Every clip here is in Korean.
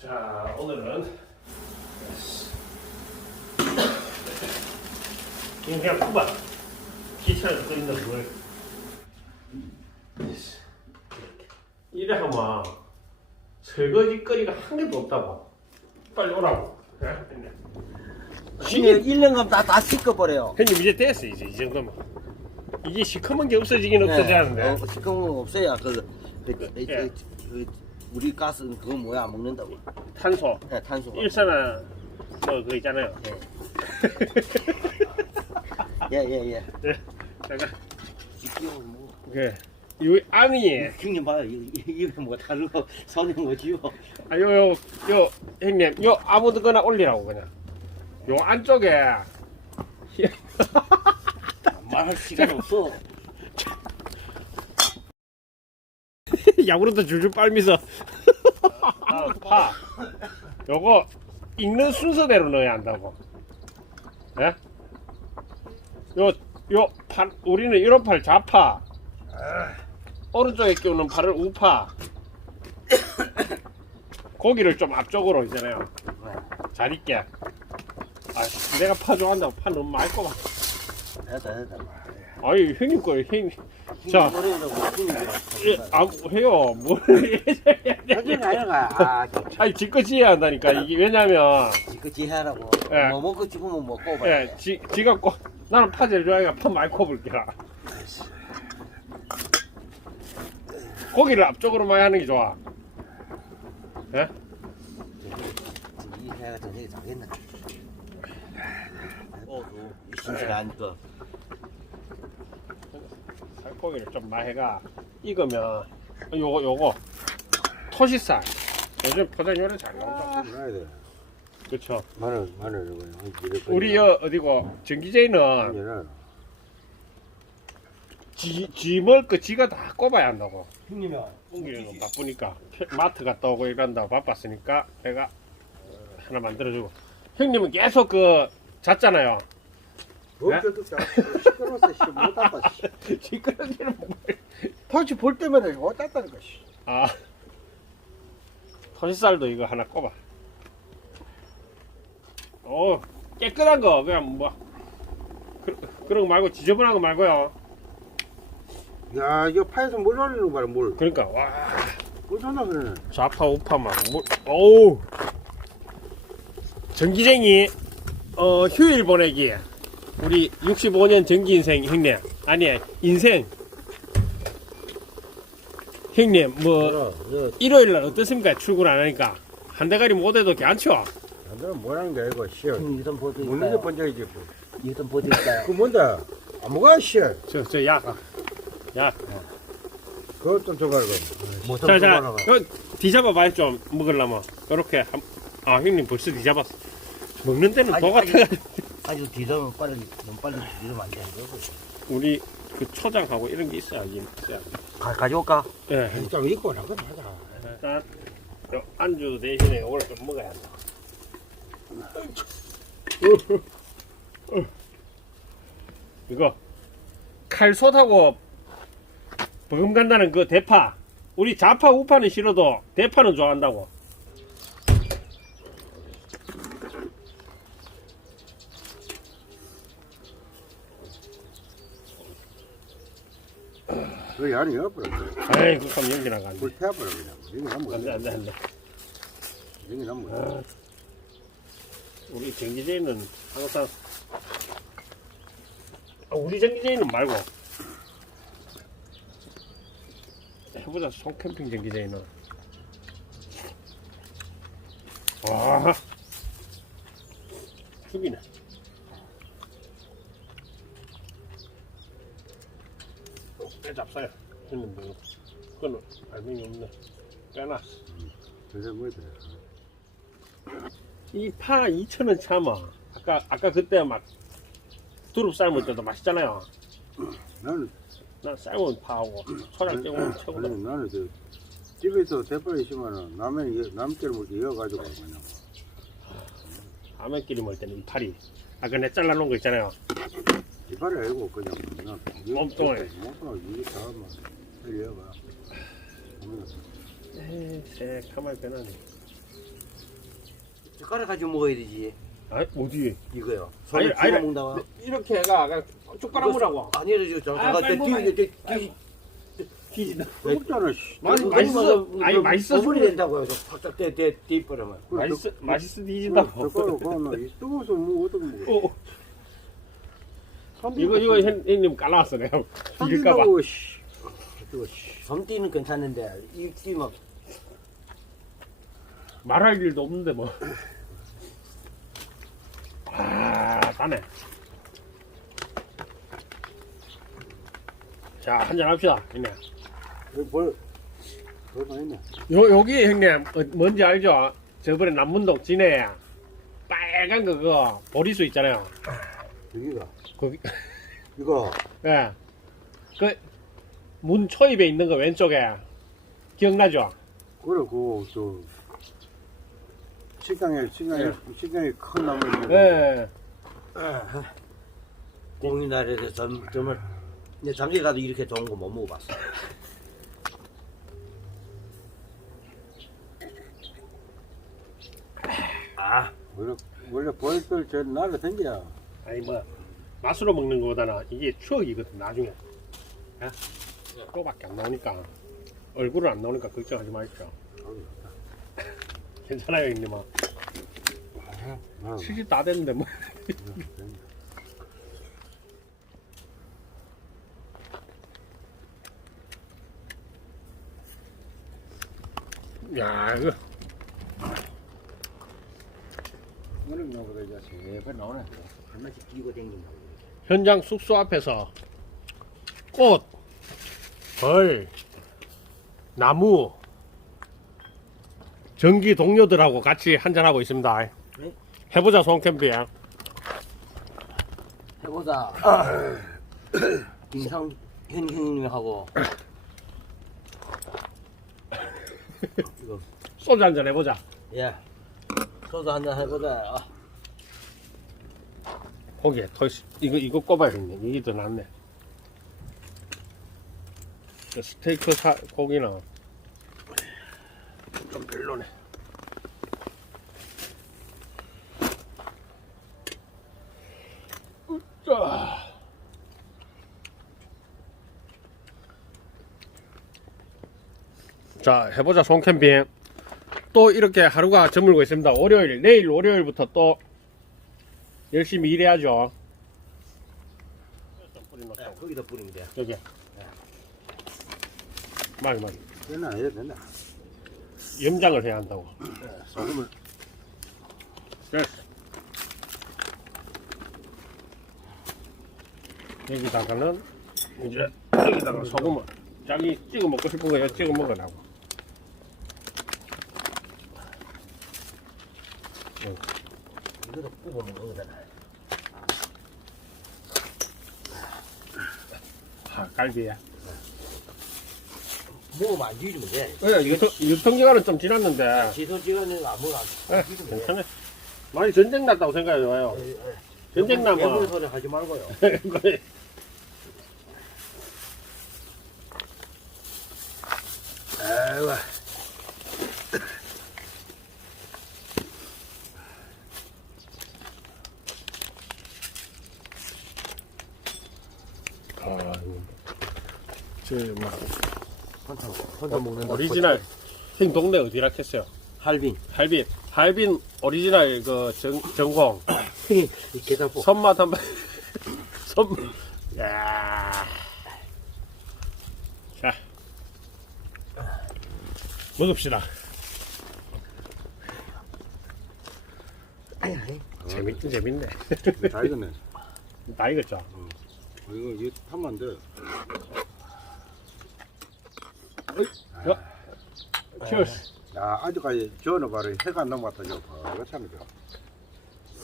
자, 오늘은 그냥 쿠바 기차에서 끓인다 물 이래 하면 설거지 거리가 한 개도 없다고. 빨리 오라고. 예? 형님 1년간 다, 다 씻어버려요. 형님 이제 됐어 이제. 이 정도면. 이게 시커먼 게 없어지긴 없어지는데. 어, 시커먼 거 없어야 그, 그, 그, 예. 그, 그 우리 가스는 그거 뭐야 안 먹는다고. 탄소 네, 탄소. 일산화 뭐 그거 있잖아요 예예 예. 예, 잠깐 지키고 뭐. 그, 이 안이 형님 봐요. 이- 이- 이거 뭐 다르고 손이 뭐지요? 아, 요, 요, 요, 형님, 요 아무거나 올리라고, 그냥. 요 안쪽에, 말할 시간 없어. 야구르트 줄줄 빨면서. 아, 파. 요거, 읽는 순서대로 넣어야 한다고. 예? 요, 요, 판, 우리는 1호팔 좌파. 오른쪽에 끼우는 팔을 우파. 고기를 좀 앞쪽으로 있잖아요. 잘 있게. 아, 내가 파 좋아한다고 파 너무 많이 꼽아. 됐다 됐다. 아이, 형님 거예요, 형님. 자. 예, 아, 해요. 뭘. 형님 아니가. 아, 아니, 지껏 지어야 한다니까. 이게 왜냐면, 그 지혜라고. 예. 뭐 먹고 싶으면 먹고 봐. 예, 지, 지가 꼭, 나는 파 제일 좋아하니까 파 많이 꼽을게라. 고기를 앞쪽으로 많이 하는 게 좋아. 예? 이 해가 저녁에 자겠나? 어, 신세가 아니까. 살코기를 좀 많이 해가 익으면, 요거, 요거, 토시살. 요즘 포장 요리 잘 나온다. 넣어야 돼. 그쵸. 마늘, 마늘 이거. 우리 여, 어디고, 전기제는 이제는 지, 지 먹을 거 지가 다 꼽아야 한다고. 형님이 옮기는 거 바쁘니까 펴- 마트 갔다 오고 이런다 바빴으니까 내가 어, 하나 만들어주고 형님은 계속 그 잤잖아요 자. 시끄러워서 씨, 못 땄다. 씨. 시끄러기는 뭐- 터치 볼 때마다 못 땄다는 것이. 아 토시살도 이거 하나 꼽아 오 깨끗한 거 그냥 뭐 그, 그런 거 말고 지저분한 거 말고요 야, 이거 파에서 물 올리는 거 봐라, 물. 그러니까 와 꿀잖아, 그러네. 좌파 우파만 물 오우 전기쟁이 어 휴일 보내기 우리 65년 전기 인생 형님 아니 인생 형님 뭐 저, 일요일 날 어떻습니까 출근 안 하니까 한 대가리 못 해도 괜찮죠 저들은 뭐라는 게 아니고, 씨. 형님 이돈 보드 게 있어요. 번쩍이지. 뭐. 이돈 보드. 그 뭔데? 안 먹어, 씨. 저저 약 약 그것도 저거, 이거. 뭐좀 자자 봐 이거 뒤잡아 봐요 좀 먹으려면 이렇게 한, 아 형님 벌써 뒤잡았어 먹는 데는 아니, 도 아니. 같아 아주 뒤로는 빨리 너무 빨리 뒤로면 안 되는 거고. 우리 그 초장하고 이런 게 있어야지 있어야 가 가져올까? 예. 좀 입고 나가, 하자. 일단 요 안주 대신에 오늘 좀 먹어야 한다. 이거 칼솥하고 버금간다는 그 대파 우리 좌파 우파는 싫어도 대파는 좋아한다고 그 양이 없어라. 에이 그럼 연기 나가 불 태워버려, 그냥. 여기 나면 안돼 안돼 안돼. 여기 나면 아, 우리 전기제는 항상 아, 우리 전기제는 말고 해보자 송캠핑 전기제는. 와 죽이네 빼 잡사요 했는데 그거는 알맹이 없네 빼놨어 그래서 뭐 돼. 이파 2,000원 참아. 아까 아까 그때 막 두릅 삶을 때도 맛있잖아요. 나는, 난 삶은 파하고 초장 찍으면 최고다. 아니, 나는 저, 집에서 대파 있으면은 라면, 이거- 남기를 뭐 이어가지고 그냥. 라면끼리 먹을 때는 이 팔이 아까 내 잘라놓은 거 있잖아요. 이빨이 아니고 그냥 그냥 몸통에. 몸통에 이게 다만 흘려가 에이, 새카만 변하네. 젓가락 가지고 먹어야 되지. 아니 어디? 이거요. 아니, 손에 아니, 먹다가. 이렇게 해가 그냥 쭈까랑 무라고. 아니, 이거 저, 아, 저, 빨리 저, 먹어야 뒤, 뒤, 아이고. 뒤, 기지다. 맛-. 그, 아니, 그, 맛있어 죽는- 된다고요. 저 팍팍 떼, 떼, 떼버리면. 맛있어 맛있어 뒤진다고. 젓가락 가나 뜨거워서 뭐 어떻게 먹어 어, 이거 이거 형, 형님 깔아왔어 내가 이길까봐. 삼진다고 씨 뜨거 씨 섬 띠는 괜찮은데, 이 띠면 말할 일도 없는데 뭐. 아, 따네. 자, 한잔 합시다, 형님. 여기 벌벌 있네 요, 여기 형님, 어, 뭔지 알죠? 저번에 남문동 진해 빨간 거, 그거, 보리수 있잖아요. 여기가 거기, 이거 예. 그, 문 초입에 있는 거 왼쪽에. 기억나죠? 그래 그저 식당에 식당에 식당에 큰 나무 있는 예. 공유날에서 점, 점을. 근데 장기 가도 이렇게 좋은 거 못 먹어봤어. 아, 원래 원래 벌들 저 날라 댕겨 아니, 뭐, 맛으로 먹는 거보다는 이게 추억이거든, 나중에. 예? 그거밖에 안 나오니까. 얼굴은 안 나오니까 걱정하지 마십시오. 괜찮아요, 형님. 뭐. 아, 70다 됐는데, 뭐. 야, 이거. 오늘 나보다 이제 세배 나오네 한 번씩 끼고 댕긴다고. 현장 숙소 앞에서 꽃, 벌, 나무, 전기 동료들하고 같이 한잔하고 있습니다. 네? 해보자, 송캠프야. 해보자. 김상 현 형님하고 이거 소주 한잔 해보자. 예 소주 한잔 해보자. 아, 고기, 더, 있- 이거, 이거 꼽아야겠네. 이게 더 낫네. 저 스테이크 사, 고기는 좀 별로네. 으쌰. 자, 해보자, 송캠핑. 또 이렇게 하루가 저물고 있습니다. 월요일, 내일 월요일부터 또 열심히 일해야죠. 예, 거기다 뿌리면 돼. 여기. 많이 많이. 되나 해야 되나 염장을 해야 한다고. 소금을 됐어. 여기다가는 이제 여기다가 소금을 자기 찍어 먹고 싶은 거 찍어 먹으라고. 이거도 뽑아 먹는 거잖아. 아, 갈비야. 먹으면 안 뒤지면 돼. 예, 유통, 유통기간은 좀 지났는데, 지소 찍어내는 아무나 예, 안 뒤지면 돼. 괜찮아. 많이 전쟁 났다고 생각해요. 예, 예. 전쟁 나면. 소리 하지 말고요. 아이고. 저막 혼자, 혼자 먹는 거. 오리지널 형 동네 어디라 했어요? 할빈. 할빈 할빈 오리지널 그 정, 전공 이 계산법. 손맛 한번 손 야. 자 먹읍시다 재밌긴 재밌네 다 익었네 다 익었죠 어, 이거 이거 타면 안돼 치얼스 야 아직까지 저어봐라 해가 안 넘어갔다 저 그렇잖아 저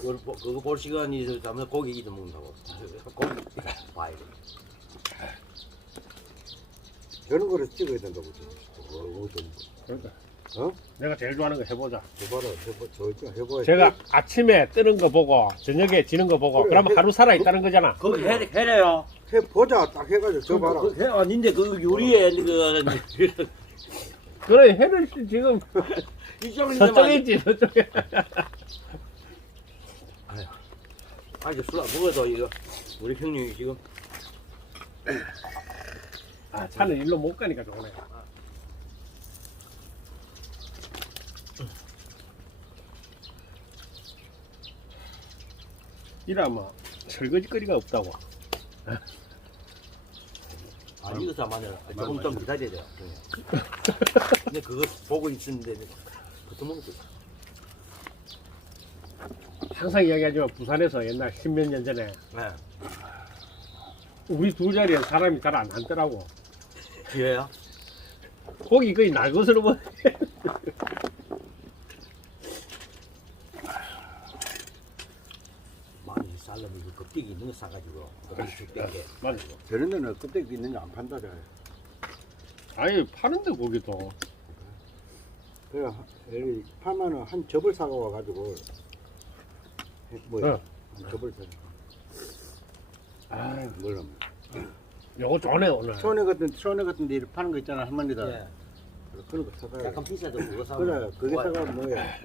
그걸 보- 그거 볼 시간이 있으면 고기 이도 먹는다고. 고기 봐야 돼. 저런 거를 찍어야 된다고 저. 어, 좀. 그러니까 어? 내가 제일 좋아하는 거 해보자 해봐라 해봐 저 있죠 해봐야 제가 아침에 뜨는 거 보고 저녁에 지는 거 보고 그래. 그러면 하루 살아 있다는 거잖아 거기 해, 해래요. 해 보자 딱 해가지고 저 봐라 그, 해, 아닌데 그 요리에 그 그래 씨 지금 이쪽은 저쪽에 있지 저쪽에. 아직 술안 먹어도 이거 우리 형님이 지금 아 차는 일로 못 가니까 좋네. 이라마 설거지거리가 없다고. 안 익어서만은 조금 좀 기다려야 돼요. 형님. 근데 그거 보고 있었는데 그것도 먹을 거 항상 이야기하지만 부산에서 옛날 십몇 년 전에 네. 우리 두 자리에 사람이 잘 안 앉더라고. 기회야? 고기 거의 날 것으로 뭐. 쌀려면 그 껍데기 있는 거 사가지고 껍데기. 맞아. 저런 데는 껍데기 있는지 안 판다래. 아니 파는데 고기도. 그래, 여기 파면은 한 접을 사가 와가지고, 뭐, 어. 한 접을 사. 아, 몰라. 요거 좋네 오늘. 소네 같은, 소네 같은 데 파는 거 있잖아, 한 마리다. 예. 그런 거 사가야 약간 비싸도 그거 사. 그래, 그게 사가 뭐야.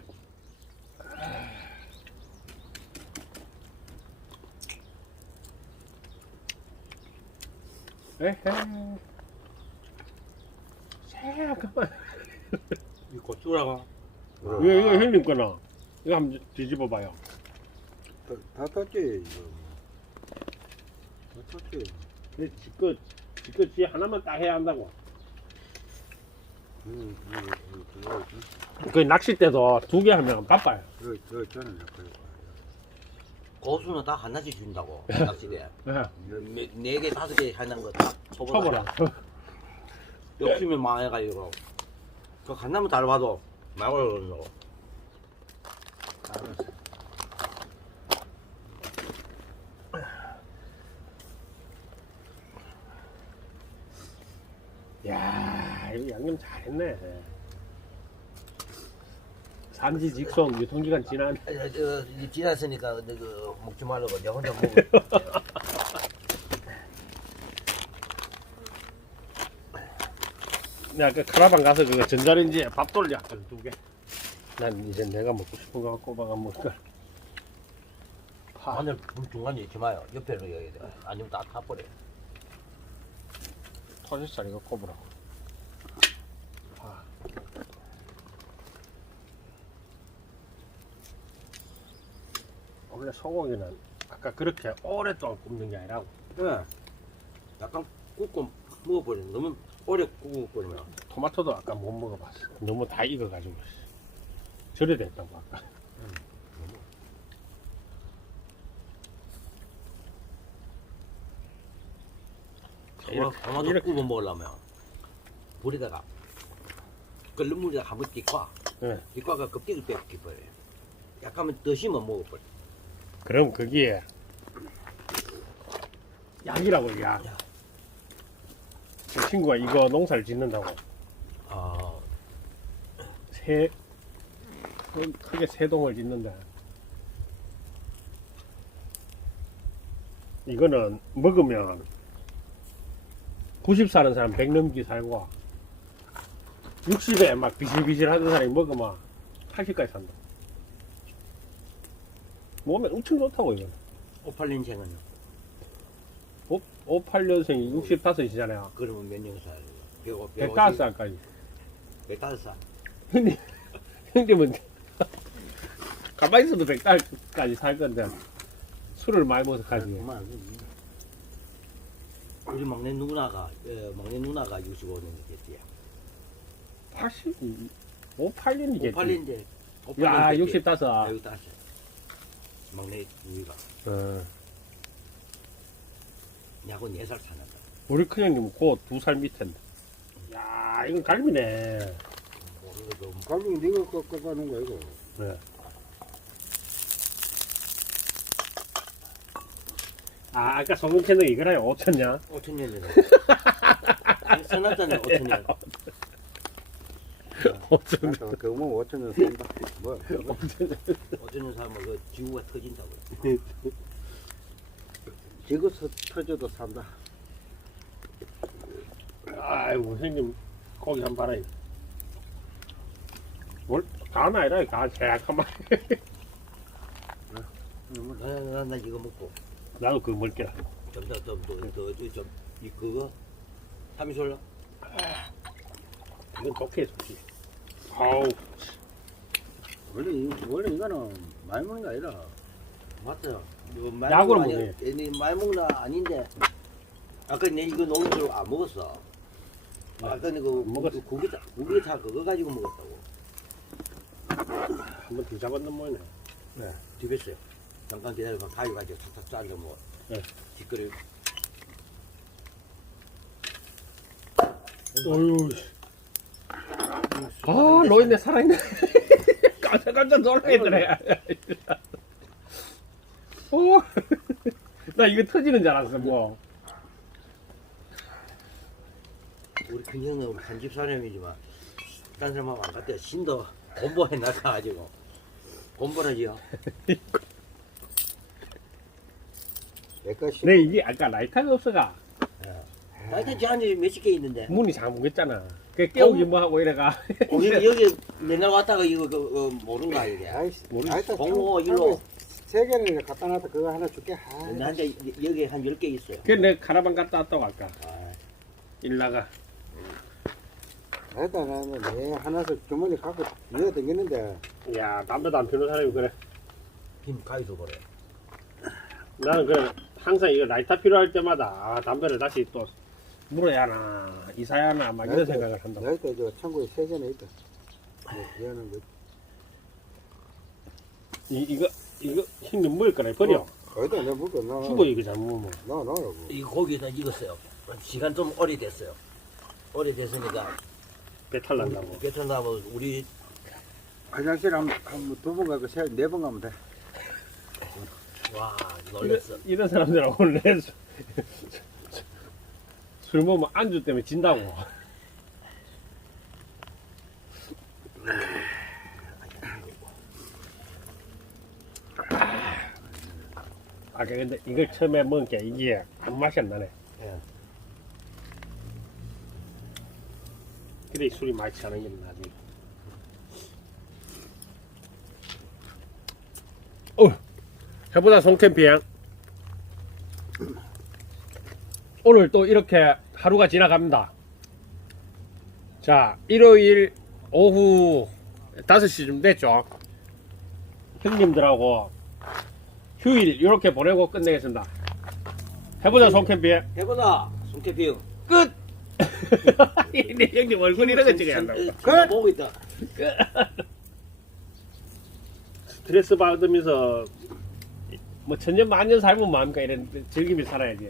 에헤. 잠깐만. 이 고추라고. 이거 이거 형님 거나. 이거 한번 뒤집어 봐요. 다, 다 땄지, 이거. 다 땄지. 지껏 지껏 지 하나만 딱 해야 한다고. 응, 그거, 그거, 그거, 그 낚시 때도 두 개 하면 바빠요. 그거, 그거 있잖아, 그거. 고수는 다 하나씩 준다고 낚시대. 예. 네개 다섯 개 하는 거다 쳐보라. 욕심이 많아가지고 그 간나무 잘 봐도 말고 그러는 알았어. 야, 이거 양념 잘했네. 산지 직송 유통기간 지난. 저, 저, 이제 지났으니까 근데 그 먹지 말라고 내가 혼자 먹어. 내가 그 카라반 가서 그거 전자레인지에 밥 돌려 두 개. 난 이제 내가 먹고 싶은 거 꼽아가 먹을. 파. 마늘 중간에 있지 마요. 옆에로 여야 돼. 아니면 다 타버려. 터질살 이거 꼽으라고. 파. 원래 소고기는 아까 그렇게 오랫동안 굽는 게 아니라고. 예. 약간 굽고 먹어버려. 너무 오래 굽고 버리면 토마토도 아까 못 먹어봤어. 너무 다 익어가지고. 절여 됐다고 아까. 토마- 토마토 이렇게. 굽어 먹으려면 불에다가 끓는 물에다 한번 띠과 예. 띠과가 껍데기 뺏기버려. 약간만 더 심어 먹어버려. 그럼 거기에 약이라고 약. 약. 그 친구가 이거 농사를 짓는다고 아, 새 큰- 크게 세 동을 짓는다. 이거는 먹으면 90 사는 사람 100 넘기 살고 60에 막 비실비실 하던 사람이 먹으면 80까지 산다. 몸에 엄청 좋다고 이거는. 오팔린생은 58년생이 65이잖아요. 그러면 몇 년? 105, 105살까지. 105살. 형님, 형님은 가만히 있어도 100살까지 살 건데 술을 많이 먹어서 가지. 그만. 우리 막내 누나가 어, 막내 누나가 65년 됐지. 80, 58년이겠지. 58년대. 야, 65. 65. 막내 우리가 어, 야고 4살 사는다. 우리 큰형님은 곧두살 밑인데. 야, 이건 갈비네. 모르고 가격 네가 깎아가는 거야, 이거. 네. 아, 아까 소금 캔는 이거라요. 5천냐? 5천년 전에. 써놨잖아요, 5천 년. 5천. 아, 그거 뭐 5천 원 쓴다. 뭐, 5천년 살면 그 지구가 터진다고. 지구서 터져도 산다. 아이고, 형님, 고기 한 봐라. 간 아니라 간 새약한 말. 나나 나 이거 먹고 나도 그거 먹기라. 좀더더더더이 그거 삼이솔라 이건 좋게 좋지. 아우 원래 이, 원래 이거는 많이 먹는 게 아니라. 이거 약으로 많이 먹네. 얘네 많이 먹나 아닌데. 아까 내 이거 녹는 걸안 먹었어. 아까 내그 안 먹었어. 고기 고기 다 그거 가지고 먹었다고. 한번 뒤잡았는 모이네. 뒤뺐어요. 잠깐 기다려봐. 가위 가지고 탁탁 짜려 뭐. 네. 뒷거리. 어휴. 아 노인네 살아있네. 깜짝깜짝 놀라겠더래. 오. 나 이거 터지는 줄 알았어 뭐. 우리 큰형은 우리 한집 사람이지만 딴 사람하고 안 갔대. 신도 공부해 나가가지고. 내가 시내 이게 아까 라이터가 없어가 하여튼 저 안에 몇십 개 있는데. 문이 잠겼잖아. 그 깨우기 뭐 하고 이래가. 우리 여기 맨날 왔다가 이거 그, 그 모른가 이게. 아이씨 모르겠어. 하여튼 공호 참- 일로. 세 개를 갖다 놨다 그거 하나 줄게 아, 나한테 여기 한 열 개 있어요. 그래 내가 카라반 갔다 왔다고 아까 아, 일 나가. 하여튼 나는 내 하나씩 주머니 갖고 이어 다니는데 야 담배도 안 피우는 사람이 그래. 힘 가위도 버려. 나는 그래 항상 이거 라이터 필요할 때마다 아, 담배를 다시 또 물어야 하나 이사야 하나 막 이런 생각을 한다. 너희 때저 천국에 세 개나 있다 뭐 미안한 거 이 이거 이거 형님 먹을 거라 버려. 거기다 내 물고 나 죽어 이거 잘못 먹으면. 나 나라고 이 고기는 익었어요. 시간 좀 오래됐어요. 오래됐으니까 배탈 난다고. 베트남은 우리 화장실 한두번 가고 세 네 번 가면 돼와 놀랬어. 이런 사람들은 원래 술, 술 먹으면 안주 때문에 진다고. 아 근데 이걸 처음에 게 이게 아무 맛이 안 나네. 예. 그래 이 술이 많지 않은 게 나지. 어, 해보자 송캠핑. 오늘 또 이렇게 하루가 지나갑니다. 자, 일요일 오후 5시쯤 됐죠. 형님들하고 휴일 이렇게 보내고 끝내겠습니다. 해보자 송캠핑. 해보다 손캐핑 끝! 내 형님 얼굴 이런 거 찍어야 한다고. 끝 보고 있다. 스트레스 받으면서 뭐 천년 만년 살면 마음까 이런 즐기며 살아야지.